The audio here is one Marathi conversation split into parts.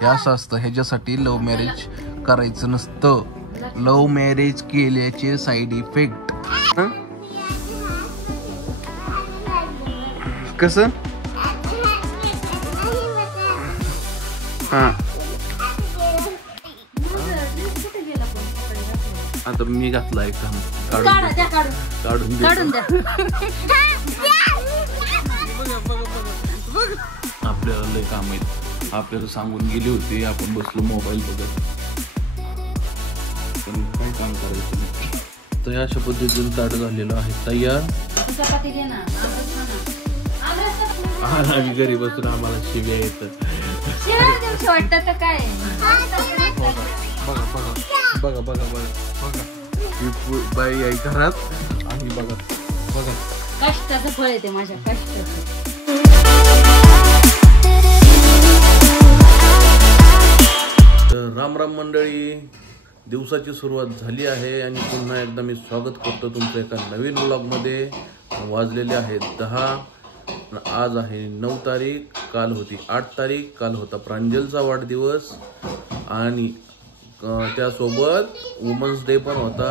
हे असं असतं. ह्याच्यासाठी लव्ह मॅरेज करायचं नसतं. लव्ह मॅरेज केल्याचे साईड इफेक्ट. कसं हा आता मी घातला एक काढून आपल्याला लय काम आहेत. आपल्याला सांगून गेली होती, आपण बसलो मोबाईल बघत, पण काय काम करायचं. तर अशा पद्धतीने ताट झालेलं आहे तयार. आम्ही घरी बसून आम्हाला शिव्या येतात. बघा बघा बघा बघा बघा बाई आई घरात आणि बघा बघा कष्टाचं फळ येते माझ्या कष्टाचं. तर राम राम मंडळी, दिवसाची सुरुवात झाली आहे आणि पुन्हा एकदा मी स्वागत करतो तुमचं एका नवीन व्लॉगमध्ये. वाजलेले आहेत 10. आज आहे 9 तारीख, काल होती 8 तारीख. काल होता प्रांजलचा वाढदिवस आणि त्यासोबत वुमन्स डे पण होता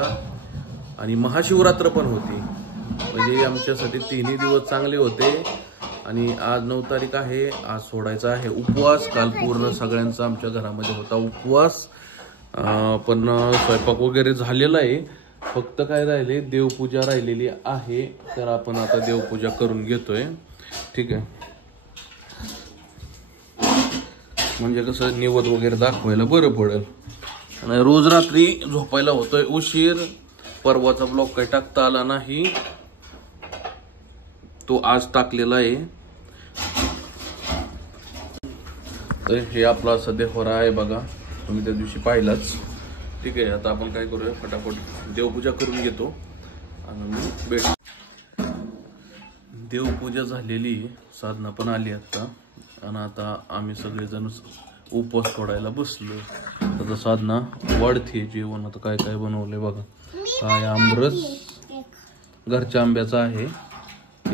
आणि महाशिवरात्र पण होती. म्हणजे आमच्यासाठी तिन्ही दिवस चांगले होते. आणि आज 9 तारीख आहे. आज सोडायचा आहे उपवास. काल पूर्ण सगळ्यांचा आमच्या घरामध्ये होता उपवास. पण स्वयंपाक वगैरे झालेला आहे. फक्त काय राहिले, देवपूजा राहिलेली आहे. तर आपण आता देवपूजा करून घेतोय. ठीक आहे, म्हणजे कसं निवद वगैरे दाखवायला बरं पडेल. आणि रोज रात्री झोपायला होतोय उशीर. परवाचा ब्लॉग काही टाकता आला नाही, तो आज टाकलेला आहे. तर हे आपला असं देवरा आहे बघा, तुम्ही त्या दिवशी पाहिलाच. ठीक आहे, आता आपण काय करूया, फटाफट देवपूजा करून घेतो आणि मग भेट. देवपूजा झालेली, साधना पण आली आता. आणि आता आम्ही सगळेजण उपवास सोडायला बसलो. आता साधना वाढते जेवण. आता काय काय बनवलंय बघा. काय आमरस घरच्या आंब्याचा आहे.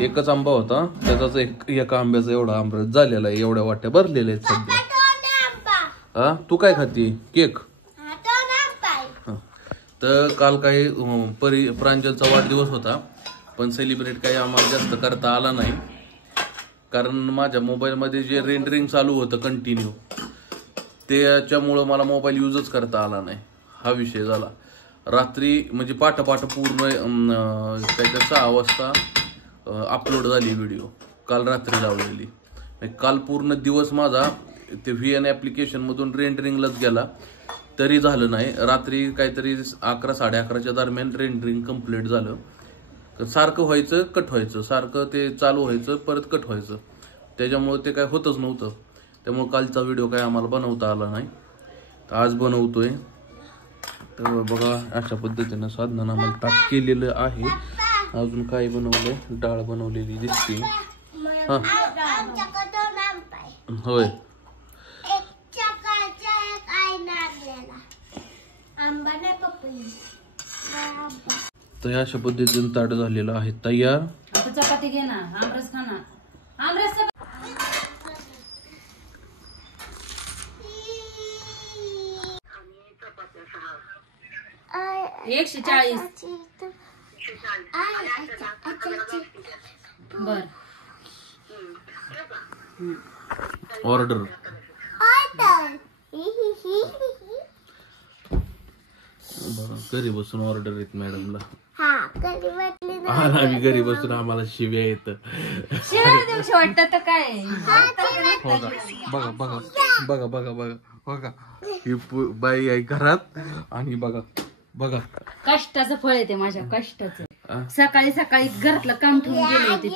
एकच आंबा होता, त्याचाच एका आंब्याचा एवढा आमरस झालेला आहे. एवढ्या वाट्या भरलेल्या आहेत सध्या. हा, तू काय खाती? केक. तर काल काही प्रांजलचा वाढदिवस होता, पण सेलिब्रेट काही आम्हाला जास्त करता आला नाही. कारण माझ्या मोबाईलमध्ये जे रेंडरिंग चालू होतं कंटिन्यू, त्याच्यामुळं मला मोबाईल यूजच करता आला नाही. हा विषय झाला. रात्री म्हणजे पाठ पूर्ण त्याच्या 6 वाजता अपलोड झाली व्हिडिओ. काल रात्री लावलेली. काल पूर्ण दिवस माझा ते VN ॲप्लिकेशनमधून रेंडरिंगलाच गेला, तरी झालं नाही. रात्री काहीतरी 11 साडे11च्या दरम्यान रेंडरिंग कंप्लीट झालं. सारखं व्हायचं, कट व्हायचं, सारखं ते चालू व्हायचं, परत कट व्हायचं. त्याच्यामुळे ते काय होतच नव्हतं. त्यामुळे कालचा व्हिडिओ काय आम्हाला बनवता आला नाही. तर आज बनवतोय. तर बघा अशा पद्धतीनं साधनानं आम्हाला ताट केलेलं आहे. अजून काय बनवलंय, डाळ बनवलेली दिसते. हा होय, तर अशा पद्धतीने ताट झालेलं आहे तयार. आता चपाती घे ना, आमरस खा ना. आमरस 140. बर ऑर्डर. घरी बसून ऑर्डर येत मॅडमला. आम्ही घरी बसून आम्हाला शिव्या येत. वाटत काय. बघा बघा बघा बघा बघा बघा ही बाई आई घरात आणि बघा बघा कष्टाचं फळ येते माझ्या कष्टाचं. सकाळी सकाळी घरातलं काम ठेवून गेले होते.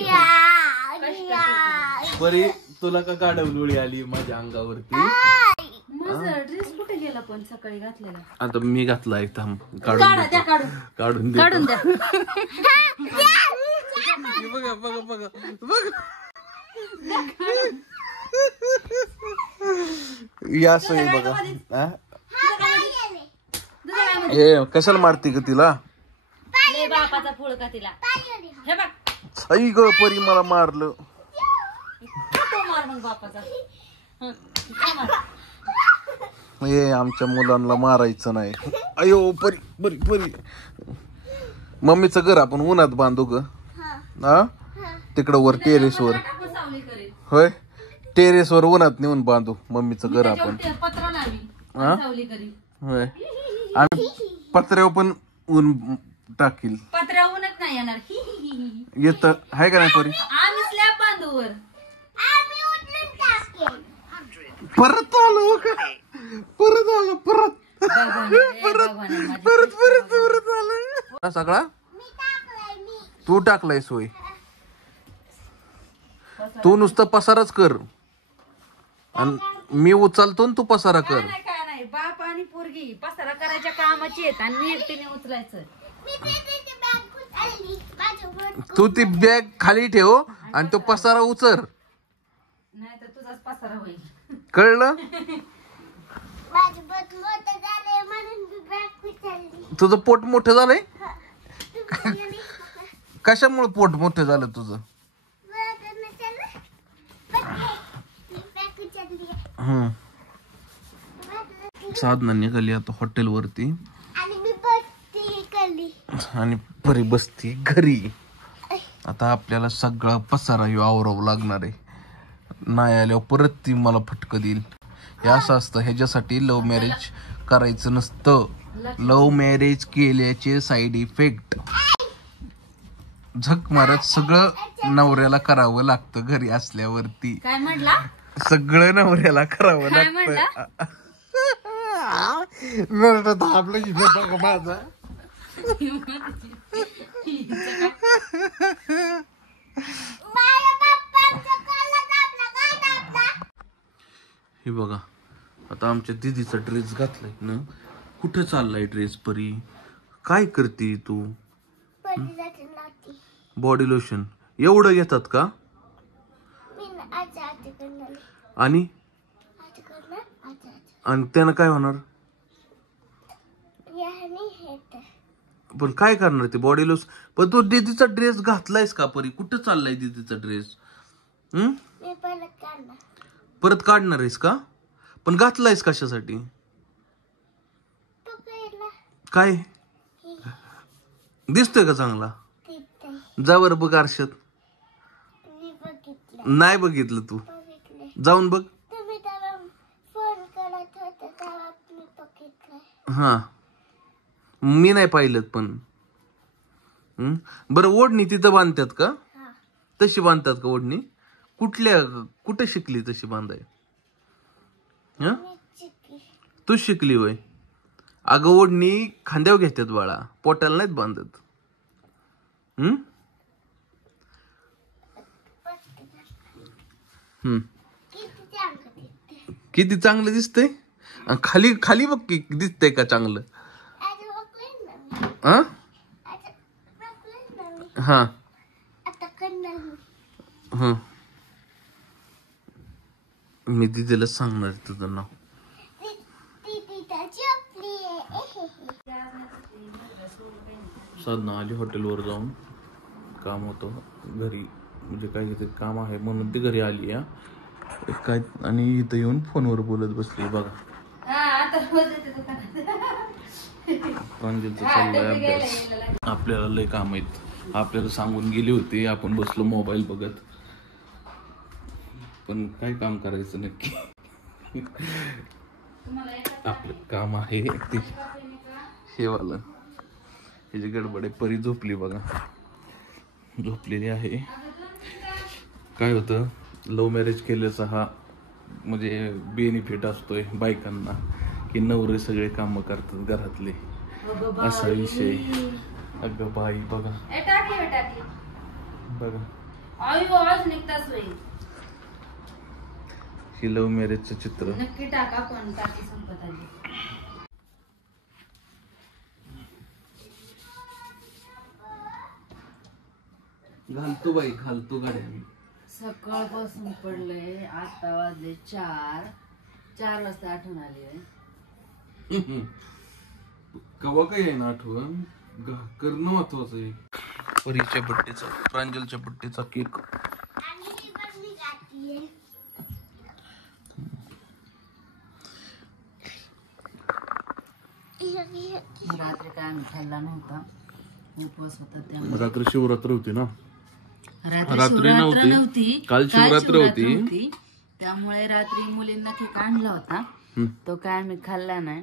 बरी तुला का गाडवलुळी आली माझ्या अंगावरती. माझा ड्रेस कुठे गेला पण सकाळी घातलेला. आता मी घातला एक थांब काढून द्या. बघा बघा बघा बघा या सोयी बघा. हे कशाला मारती ग तिला. बापाचा फुळ का तिला. हे बघ आई ग परी मला मारलं. मार मग बापाचा. हे आमच्या मुलांना मारायचं नाही. अयो परी परी परी. मम्मीचं घर आपण उन्हात बांधू ग. हा तिकडं वर टेरेस वर. होय टेरेस वर उन्हात नेऊन बांधू मम्मीचं घर आपण. होय आणि पत्र्यावर पण ऊन टाकील. पत्र्यावर ऊनच नाही येणार. येत आहे का नाही परी. आम्ही स्लॅब बांधूवर परत आलो का परत आलो परत परत परत परत परत आलं सगळा तू टाकलाय सोय. तू नुसतं पसाराच कर आणि मी उचलतो तू पसारा कर. काय नाही बाप आणि पोरगी पसारा करायच्या कामाची आहेत आणि मी एकटीने उचलायचं. तू ती बॅग खाली ठेव आणि तो पसारा उचल. नाही तर तुझाच पसारा होईल. कळलं. तुझं पोट मोठं झालंय. कशामुळे पोट मोठं झालं तुझं. साधना निघाली आता हॉटेल वरती आणि परी बसती घरी. आता आपल्याला सगळा पसारा आवरावं लागणार आहे. नाही आल्यावर परत ती मला फटकं देईल. हे असं असतं. ह्याच्यासाठी लव्ह मॅरेज करायचं नसतं. लव्ह मॅरेज केल्याचे साईड इफेक्ट झक मारत सगळं नवऱ्याला करावं लागतं. घरी असल्यावरती काय म्हटला. सगळं नवऱ्याला करावं लागतं. आपलं माझा हे बघा आता आमच्या दीदीचा ड्रेस घातलाय ना. कुठे चाललाय ड्रेस परी. काय करते तू. बॉडी लोशन एवढं घेतात का. आणि त्यानं काय होणार. पण काय करणार ते बॉडी लोशन. पण तू दीदीचा ड्रेस घातलायस का परी. कुठं चाललाय दीदीचा ड्रेस. परत काढणार आहेस का. पण घातलायस कशासाठी. काय दिसतोय का चांगला. जावर बघ आरशात. नाही बघितलं तू. जाऊन बघ. हा मी नाही पाहिलं पण. बरं ओढणी तिथं बांधतात का. तशी बांधतात का ओढणी. कुठे शिकली तशी बांधाय. तू शिकली होय. अगं ओढणी खांद्यावर घेतात बाळा. पोटाला नाहीत बांधत. किती चांगलं दिसतंय. खाली खाली बघ की दिसतंय का चांगलं. हा हा मी दिदीला सांगणार तुझं नाव. साधना आली हॉटेलवर जाऊन. काम होतं घरी म्हणजे काय तरी काम आहे म्हणून ती घरी आली. काय आणि इथं येऊन फोनवर बोलत बसली बघा. प्रांजलचं चाललंय अभ्यास. आपल्याला लय काम आहेत. आपल्याला सांगून गेली होती. आपण बसलो मोबाईल बघत. पण काय काम करायचं नक्की. आपलं काम आहे ते शेवाला. ह्याची गडबड परी झोपली बघा. झोपलेली आहे. काय होतं लव्ह मॅरेज केल्याचा हा म्हणजे बेनिफिट असतोय बायकांना की नवरे सगळे काम करतात घरातले. असा विषय. अगं बाई बघा बघा. ही लव्ह मॅरेजचं चित्र. नक्की टाका पण टाकी संपत आली. घालतो बाई घालतो गाड्या. सकाळपासून पडलंय. आता वाजले 4 वाजता आठवण आली. कवा काय आहे ना आठवण करणं महत्वाचं आहे. परीच्या बड्डेचा प्रांजलच्या बड्डेचा केक. रात्री काय आम्ही खाल्ला नव्हता, उपवास होता त्यामुळे. रात्री शिवरात्र होती ना, रात्री शिवरात्र नव्हती, काल शिवरात्र होती. त्यामुळे रात्री मुलींना केक आणला होता, तो काय आम्ही खाल्ला नाही.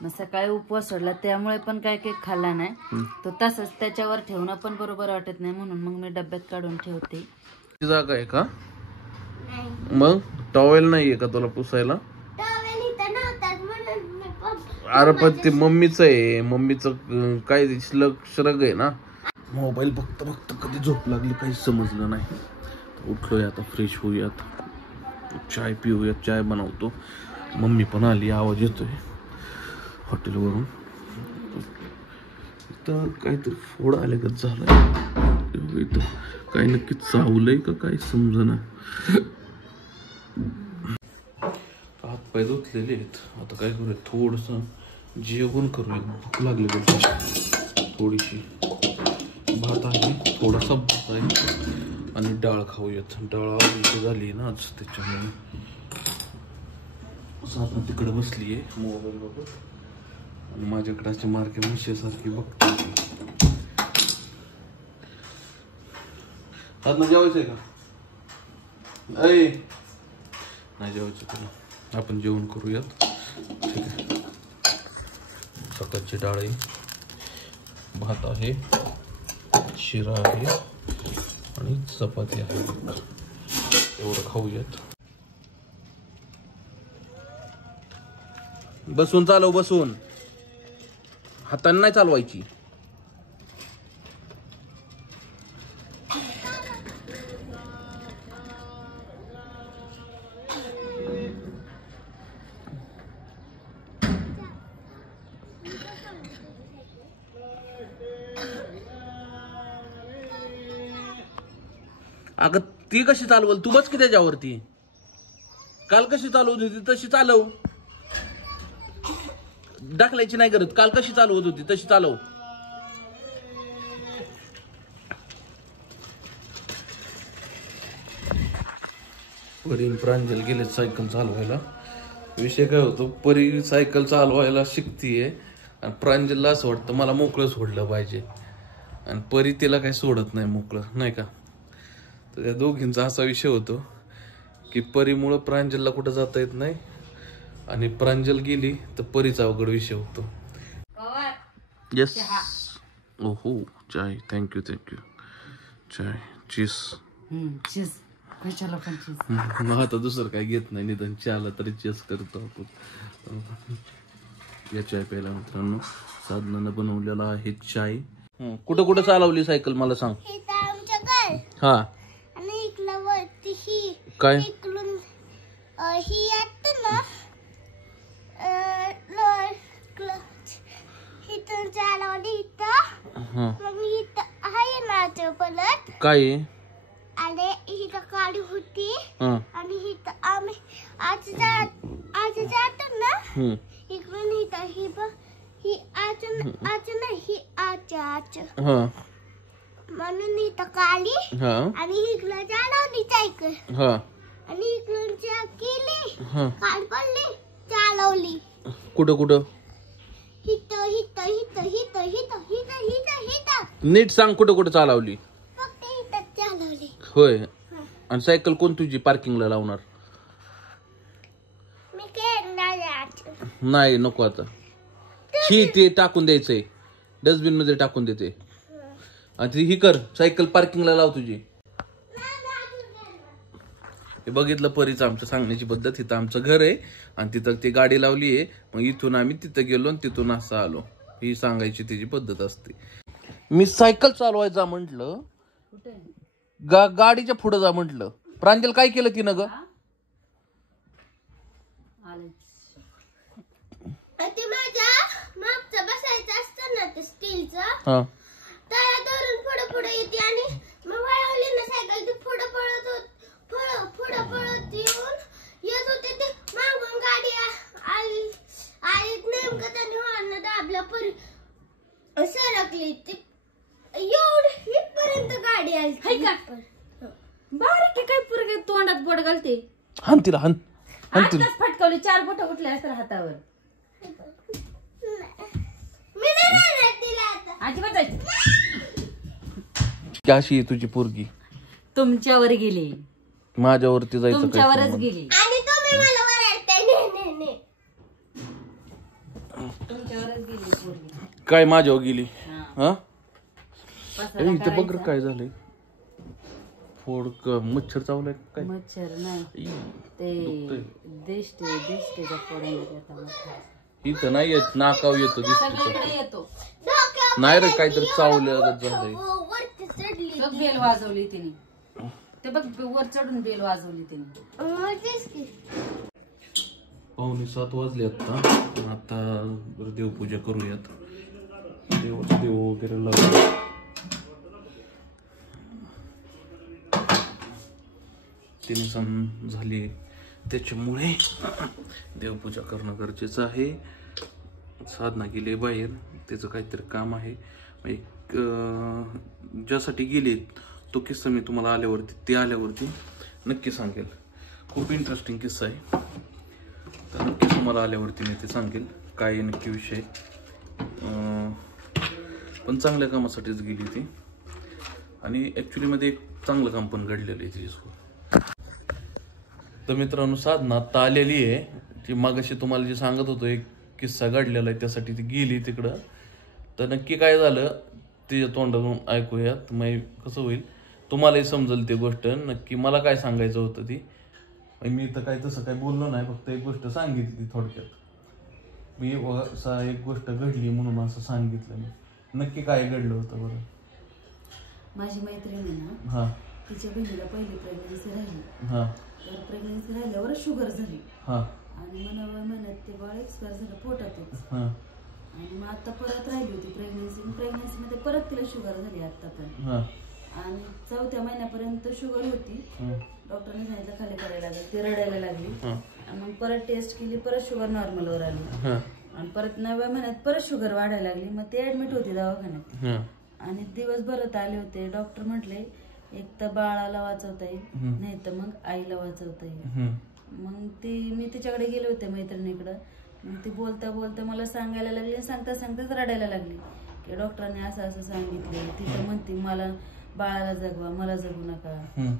मग सकाळी उपवास सोडला त्यामुळे पण काय केक खाल्ला नाही. तो तसंच त्याच्यावर ठेवणं पण बरोबर वाटत नाही, म्हणून मग मी डब्यात काढून ठेवते. जागा आहे का मग? टॉवेल नाहीये का तुला पुसायला? अरे पण ते मम्मीच आहे, मम्मीचं काय श्रग आहे ना. मोबाईल बघता बघता कधी झोप लागली काही समजलं नाही. उठलोय आता, फ्रेश होऊयात, चाय पिऊयात, चाय बनवतो. मम्मी पण आली, आवाज येतोय हॉटेलवरून. इथं काहीतरी फोड आले का झालंय, इथं काही नक्की चावलंय का काही समजना. हातपाय धुतलेले आहेत. आता काय करूया, थोडस जेवण करूया, भूक लागली थोडीशी. भात आहे, थोडासा भात आहे आणि डाळ खाऊयात. डाळ आवडीची झाली ना आज, त्याच्यामुळे साधना तिकडे बसली आहे मोबाईल बघत आणि माझ्याकडे अशी मार्के म्हशीसारखी बघते. साधना जेवायचं आहे का? अय नाही जेवायचं तुला, आपण जेवण करूयात. ठीक आहे, सकाळची डाळ आहे, भात आहे, शिरा आहे आणि चपाती आहे. एवढं खाऊयात. बसून चालव, बसून, हाताने नाही चालवायची. अगं ती कशी चालवल, तू बस की त्याच्यावरती. काल कशी चालवत होती तशी चालव, ढकलायची नाही करत. काल कशी चालवत होती तशी चालव. परी प्रांजल गेले सायकल चालवायला. विषय काय होतो, परी सायकल चालवायला शिकतीये आणि प्रांजलला असं वाटतं मला मोकळं सोडलं पाहिजे, आणि परी तिला काही सोडत नाही मोकळं, नाही का. तर त्या दोघींचा असा विषय होतो की परीमुळं प्रांजलला कुठं जाता येत नाही, आणि प्रांजल गेली तर परीचा अवघड विषय होतो. येस, ओहो, चाय, थँक्यू थँक्यू. चाय, चीज. कशाला पण चीज. मग आता दुसरं काही घेत नाही, निदान चहाला तरी चीज करतो आपण. या चाय प्यायला मित्रांनो, साधनानं बनवलेला आहे चाय. कुठं कुठं चालवली सायकल मला सांग. हा, आणि इकडं वरती ही काय इकडून ही येते ना, क्लच इथून चालवली इथं. मग इथं आहे ना चपलत काय आहे? आणि इथं काढी होती, आणि इथं आम्ही आज जातो ना इकडून इथं ही बघ, ही आज नाही, ही आज म्हणून इथं काढली आणि इकडं चालवली सायकल, आणि इकडून केली, काढ पडली, चालवली. कुठं कुठं? हिथं हिथं हिथं हिथं हिथं हिथं हिथं हिथं. नीट सांग, कुठं कुठं चालवली? फक्त हिथं चालवली. होय. आणि सायकल कोण तुझी पार्किंगला लावणार? मी खेळणार आज. नाही, नको आता. ही ते टाकून द्यायचंय, डस्टबिन मध्ये टाकून देते. आणि ही कर, सायकल पार्किंगला लाव तुझी. हे बघितलं परीचं आमच्या सांगण्याची पद्धत. तिथं आमचं घर आहे आणि तिथं ती गाडी लावली आहे. मग इथून आम्ही तिथं गेलो आणि तिथून असं आलो. ही सांगायची तिची पद्धत असते. मी सायकल चालवायचा म्हंटल, गाडीच्या पुढे जा म्हंटल. प्रांजल काय केलं तिनं ग? ते माझ्या मागचं बसायचं असतं ना, ते स्टीलचं, त्याला धरून पुढे पुढे येते आणि मग वळवली ना सायकल, ती पुढे पळत येत होते. ते मागून गाडी आली नेमकं त्याने हॉर्न दाबला, परी सरकली. ती एवढी इथपर्यंत गाडी आली. बारीक काय पुरगे तोंडात बोट घालते. हान तिला, हान आताच फटकवली, 4 बोट उठले असतात हातावर. कशी आहे तुझी पोरगी? तुमच्यावर गेली, माझ्यावरती जायचं काय तुमच्यावरच संबंध? आणि गेली, तुम्ही मला वरडताय ने तुमच्यावरच गेली पोरगी. काय माझ्यावर गेली? हा पसारा इथं बघ करायचा. काय झालंय. फोड मच्छर चावलाय काय? मच्छर नाही, ई, ते दिसतेच्या फोडायला इथं नाही येत, नाकाव येतो दिसतो. सगळीकडे येतो. डोक्यावर नाही रे काहीतरी चावलं झालंय. वरती चढली बघ बेल वाजवली तिने, ते बघ वर चढून बेल वाजवली तिने. तेच की. 6:45 वाजले आता देवपूजा करूयात. देव वगैरे लावू. तिने सण झाली त्याच्यामुळे देवपूजा करणं गरजेचं आहे. साधना गेली बाहेर, त्याचं काहीतरी काम आहे. एक ज्यासाठी गेले तो किस्सा मी तुम्हाला आल्यावरती नक्की सांगेल. खूप इंटरेस्टिंग किस्सा आहे, तर नक्की तुम्हाला आल्यावरती मी ते सांगेल काय नक्की विषय. पण चांगल्या कामासाठीच गेली ती, आणि ॲक्च्युलीमध्ये एक चांगलं काम पण घडलेलं आहे तिच्यासोबत. तर मित्रांनो, साधना आता आलेली आहे. ती मगाशी तुम्हाला जे सांगत होतो एक किस्सा घडलेला आहे, त्यासाठी ती गेली तिकडं. तर नक्की काय झालं तिच्या तोंडातून ऐकूयात. मग कसं होईल तुम्हालाही समजेल ती गोष्ट. नक्की मला काय सांगायचं होतं ती, मी तर काय तसं काय बोललो नाही, फक्त एक गोष्ट सांगितली थोडक्यात. मी एक गोष्ट घडली म्हणून असं सांगितलं मी. नक्की काय घडलं होतं बरं? माझी मैत्रीण आहे ना, हा तिच्या बहिणीला पहिली प्रेग्नन्सी राहिली. हा तर प्रेग्नन्सी राहिल्यावर शुगर झाली, हा आणि महिन्यात ते बाळ एक्सपायर झालं पोटातच. हा आणि मग आता परत राहिली होती प्रेग्नन्सी मध्ये परत तिला शुगर झाली आता पण. हा आणि 4थ्या महिन्यापर्यंत शुगर होती. डॉक्टरने सांगितलं खाली करायला लागली, ती रडायला लागली. आणि मग परत टेस्ट केली, परत शुगर नॉर्मलवर आली. आणि परत 9व्या महिन्यात परत शुगर वाढायला लागली. मग ती ऍडमिट होती दवाखान्यात, आणि दिवसभरात आले होते. डॉक्टर म्हटले एक तर बाळाला वाचवता येईल, नाही तर मग आईला वाचवता येईल. मग मी तिच्याकडे गेले होते मैत्रिणीकडं. मग ती बोलता बोलता मला सांगायला लागली, सांगता सांगताच रडायला लागली की डॉक्टरांनी असं असं सांगितले. तिथं म्हणते मला बाळाला जगवा, मला जगू नका.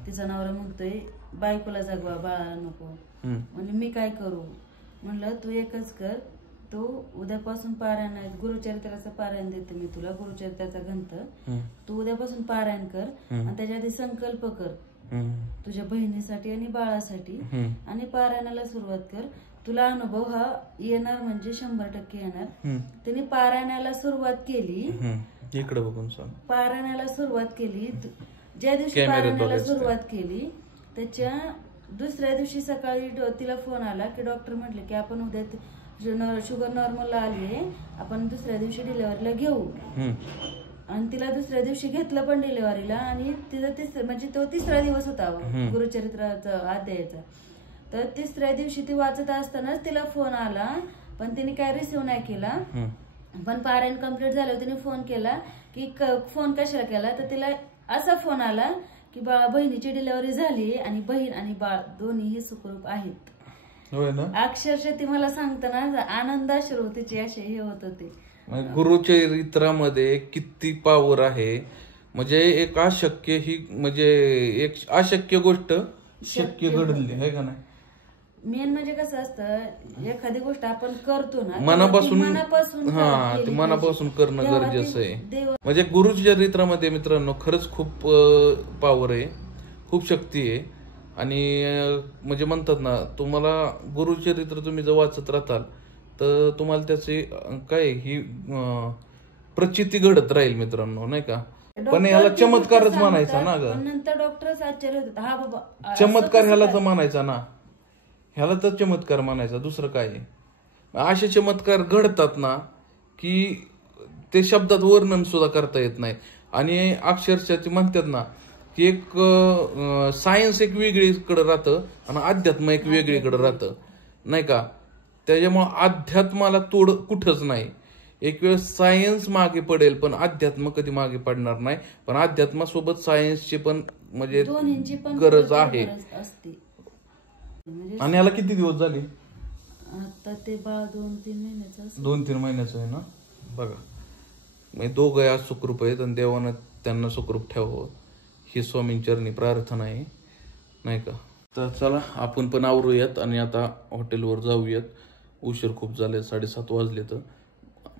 तिचा नवरा म्हणतोय बायकोला जगवा, बाळाला नको. म्हणजे मी काय करू? म्हणलं तू एकच कर, तू उद्यापासून पारायण आहे, गुरुचरित्राचं पारायण देते मी तुला, गुरुचरित्राचा ग्रंथ. तू उद्यापासून पारायण कर, आणि त्याच्या आधी संकल्प कर तुझ्या बहिणीसाठी आणि बाळासाठी, आणि पारायणाला सुरुवात कर. तुला अनुभव हा येणार, म्हणजे 100% येणार. तिने पारायणाला सुरुवात केली. इकडे बघून सांग. पारायणाला सुरुवात केली, ज्या दिवशी पारायणाला सुरुवात केली त्याच्या दुसऱ्या दिवशी सकाळी तिला फोन आला की डॉक्टर म्हटले की आपण उद्या शुगर नॉर्मलला आली, आपण दुसऱ्या दिवशी डिलिव्हरीला घेऊ. आणि तिला दुसऱ्या दिवशी घेतलं पण डिलिव्हरीला. आणि तिचा म्हणजे तो 3रा दिवस होता गुरुचरित्राचा अध्यायाचा. तर 3ऱ्या दिवशी ती वाचत असतानाच तिला फोन आला, पण तिने काय रिसिव्ह नाही केला. पण पारायण कम्प्लीट झाल्यावर तिने फोन केला की फोन कशाला केला, तर तिला असा फोन आला की बहिणीची डिलिव्हरी झाली, आणि बहीण आणि बाळ दोन्हीही सुखरूप आहेत. अक्षरशः ती मला सांगताना आनंदाश्रू तिचे असे हे होत होते. गुरुचरित्रामध्ये किती पावर आहे. म्हणजे एक अशक्य ही, म्हणजे एक अशक्य गोष्ट शक्य घडली आहे का नाही. मेन म्हणजे कसं असतं, एखादी गोष्ट आपण करतो ना मनापासून ती मनापासून करणं गरजेचं आहे. म्हणजे गुरुचरित्रामध्ये मित्रांनो खरंच खूप पावर आहे, खूप शक्ती आहे. आणि म्हणजे म्हणतात ना, तुम्हाला गुरुचरित्र तुम्ही जर वाचत राहताल तर तुम्हाला त्याचे काय ही प्रचिती घडत राहील मित्रांनो, नाही का. पण ह्याला चमत्कारच म्हणायचा ना ग. नंतर डॉक्टरच आश्चर्य होतात, हा बाबा चमत्कार ह्याला तर म्हणायचा ना, ह्याला तर चमत्कार म्हणायचा, दुसरं काय आहे. असे चमत्कार घडतात ना की ते शब्दात वर्णन सुद्धा करता येत नाही. आणि अक्षरशः ते म्हणतात ना की एक सायन्स एक वेगळीकडे राहतं आणि अध्यात्म एक वेगळीकडे राहतं, नाही का. त्याच्यामुळे अध्यात्माला तोड कुठंच नाही. एक वेळ सायन्स मागे पडेल पण अध्यात्म कधी मागे पडणार नाही. पण अध्यात्मासोबत सायन्सची पण म्हणजे गरज आहे. आणि याला किती दिवस झाले? आता ते बाळ 2-3 महिन्याचं 2-3 महिन्याचं आहे ना. बघा म्हणजे दोघं आज सुखरूप आहेत आणि देवानं त्यांना सुखरूप ठेवावं ही स्वामींचरणी प्रार्थना आहे, नाही का. तर चला आपण पण आवरूयात आणि आता हॉटेलवर जाऊयात. उशीर खूप झाले, 7:30 वाजले. तर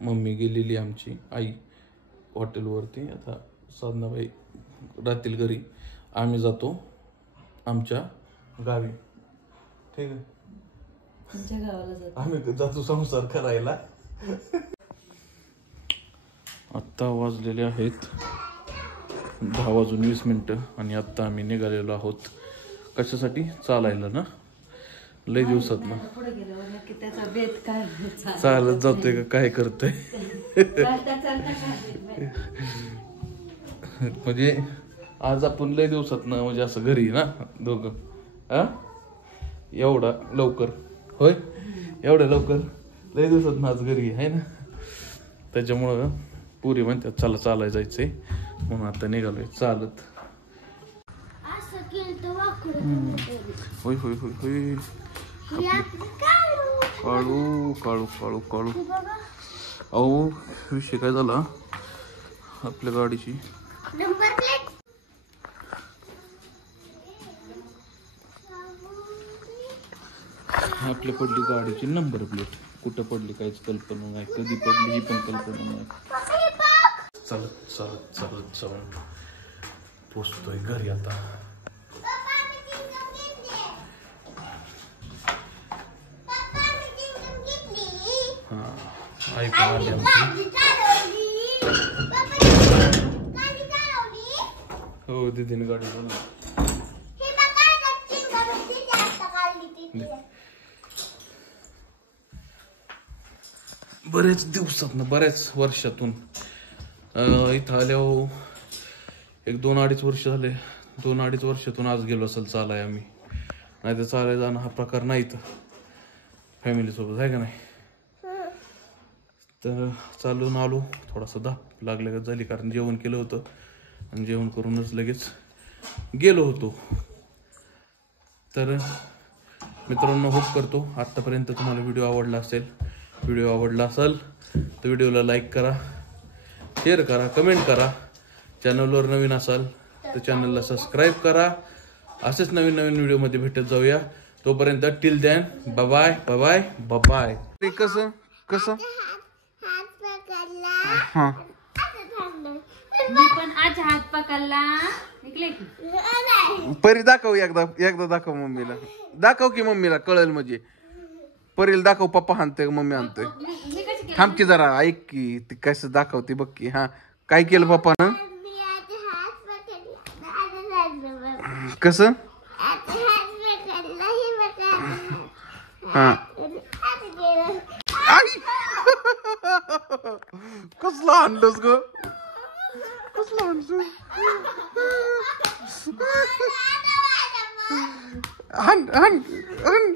मम्मी गेलेली आमची आई हॉटेलवरती. आता साधनाबाई राहतील घरी, आम्ही जातो आमच्या गावी. ठीक आहे, तुमच्या गावाला जातो. आम्ही जातो संसार करायला. आत्ता वाजलेले आहेत 10:20 आणि आत्ता आम्ही निघालेलो आहोत. कशासाठी? चालायला ना. लय दिवसात ना पुढे गेल्यावर नक्की त्याचा बेत काय चालत जातोय का काय करतोय. म्हणजे आज आपण लय दिवसात ना म्हणजे असं घरी ना दोघं. एवढा लवकर? होय, एवढ्या लवकर लय दिवसात ना आज घरी आहे ना. त्याच्यामुळं पुरी म्हणतात चला चालायला जायचंय, म्हणून आता निघालोय चालत. असं केलं तर वाकडं होय होय होय होय. काळू काळू काळू काळू. अहो विषय काय झाला आपल्या गाडीची. नंबर प्लेट आपल्या पडली गाडीची नंबर प्लेट. कुठं पडली काहीच कल्पना नाही, कधी पडली ही पण कल्पना नाही. चालत चालत चालत चालून पोचतोय घरी आता. हा आई पण आली आमची. हो दीदीने गाडी चालवली. बरेच दिवसात ना बऱ्याच वर्षातून इथं आल्यावर 1-2-2.5 वर्ष झाले. 2-2.5 वर्षातून आज गेलो असेल चालाय आम्ही. नाही तर चालायला जाणं हा प्रकार नाही इथं फॅमिली सोबत, आहे का नाही. तर चालून आलो, थोडासा धाप लागल्यागत झाली कारण जेवण केलं होतं आणि जेवण करूनच लगेच गेलो होतो. तर मित्रांनो होप करतो आत्तापर्यंत तुम्हाला व्हिडिओ आवडला असेल. व्हिडिओ आवडला असेल तर व्हिडिओला लाईक करा, शेअर करा, कमेंट करा. चॅनलवर नवीन असाल तर चॅनलला सबस्क्राईब करा. असेच नवीन नवीन व्हिडिओमध्ये भेटत जाऊया. तोपर्यंत till then bye bye bye bye. कसं कसं हा मी पण आज हात पकडला निघले की परी दाखव, एकदा दाखव मम्मीला. दाखव की मम्मीला कळेल म्हणजे. परीला दाखव, पप्पा हाणतोय मम्मी आणतोय. थांब की जरा, ऐक की ती कसं दाखवते बघ की. हा काय केलं पप्पानं? कसं? हा कसलं आणलंस ग? कसलं आणलं? हाण हाण हाण.